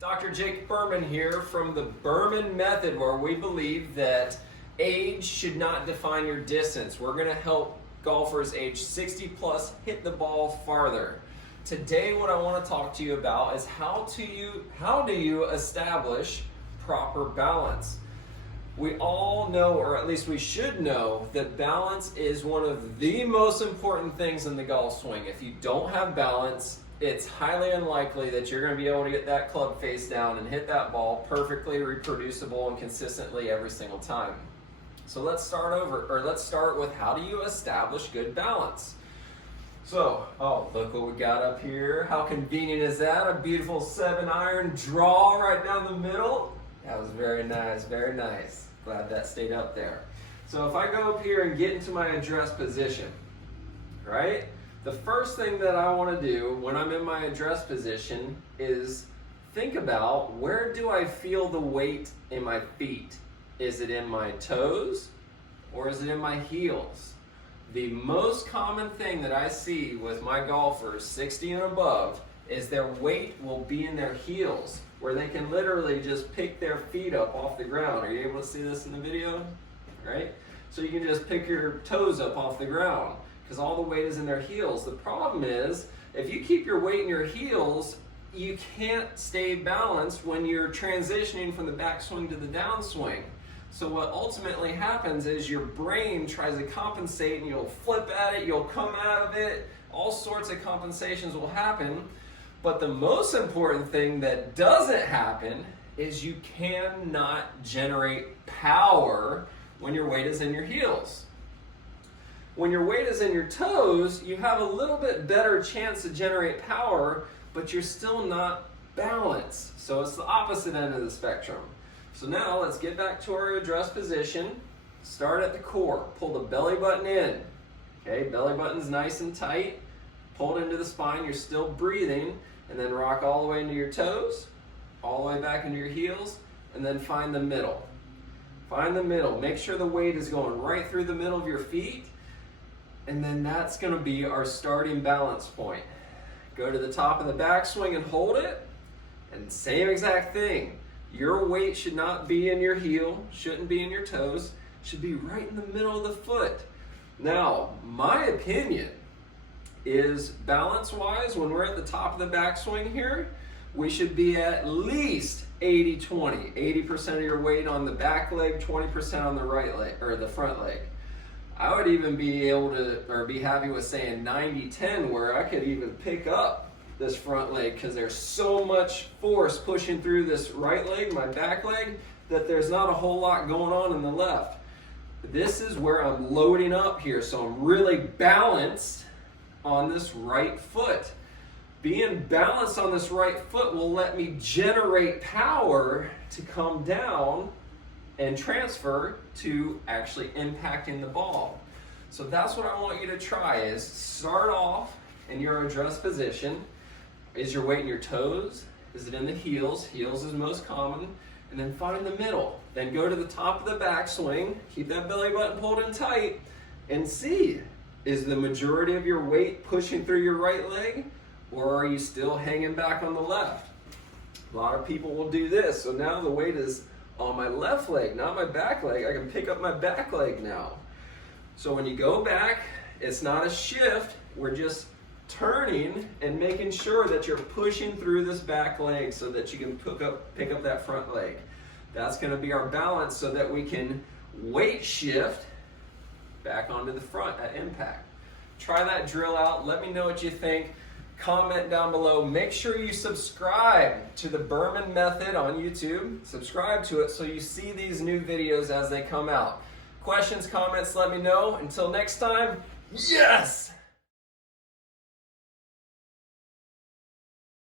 Dr. Jake Berman here from the Berman Method, where we believe that age should not define your distance. We're going to help golfers age 60 plus hit the ball farther. Today what I want to talk to you about is how do you establish proper balance. We all know, or at least we should know, that balance is one of the most important things in the golf swing. If you don't have balance, it's highly unlikely that you're going to be able to get that club face down and hit that ball perfectly reproducible and consistently every single time. So let's start with how do you establish good balance. So, look what we got up here. How convenient is that? A beautiful 7-iron draw right down the middle. That was very nice, very nice. Glad that stayed up there. So if I go up here and get into my address position, right? The first thing that I want to do when I'm in my address position is think about, where do I feel the weight in my feet? Is it in my toes or is it in my heels? The most common thing that I see with my golfers 60 and above is their weight will be in their heels, where they can literally just pick their feet up off the ground. Are you able to see this in the video? Right? So you can just pick your toes up off the ground because all the weight is in their heels. The problem is, if you keep your weight in your heels, you can't stay balanced when you're transitioning from the backswing to the downswing. So what ultimately happens is your brain tries to compensate, and you'll flip at it, you'll come out of it, all sorts of compensations will happen. But the most important thing that doesn't happen is you cannot generate power when your weight is in your heels. When your weight is in your toes, you have a little bit better chance to generate power, but you're still not balanced. So it's the opposite end of the spectrum. So now let's get back to our address position. Start at the core. Pull the belly button in. Okay, belly button's nice and tight. Pull it into the spine. You're still breathing. And then rock all the way into your toes, all the way back into your heels, and then find the middle. Find the middle. Make sure the weight is going right through the middle of your feet. And then that's going to be our starting balance point. Go to the top of the backswing and hold it. And same exact thing. Your weight should not be in your heel, shouldn't be in your toes, should be right in the middle of the foot. Now, my opinion is, balance-wise, when we're at the top of the backswing here, we should be at least 80-20. 80% of your weight on the back leg, 20% on the right leg, or the front leg. I would even be able to, or be happy with saying 90-10, where I could even pick up this front leg because there's so much force pushing through this right leg, my back leg, that there's not a whole lot going on in the left. This is where I'm loading up here, so I'm really balanced on this right foot. Being balanced on this right foot will let me generate power to come down and transfer to actually impacting the ball. So that's what I want you to try, is start off in your address position. Is your weight in your toes? Is it in the heels? Heels is most common. And then find the middle. Then go to the top of the backswing, keep that belly button pulled in tight, and see, is the majority of your weight pushing through your right leg, or are you still hanging back on the left? A lot of people will do this. So now the weight is on my left leg, not my back leg. I can pick up my back leg now. So when you go back, it's not a shift. We're just turning and making sure that you're pushing through this back leg so that you can pick up that front leg. That's going to be our balance so that we can weight shift back onto the front at impact. Try that drill out. Let me know what you think. Comment down below. Make sure you subscribe to the Berman Method on YouTube. Subscribe to it so you see these new videos as they come out. Questions, comments, let me know. Until next time, yes!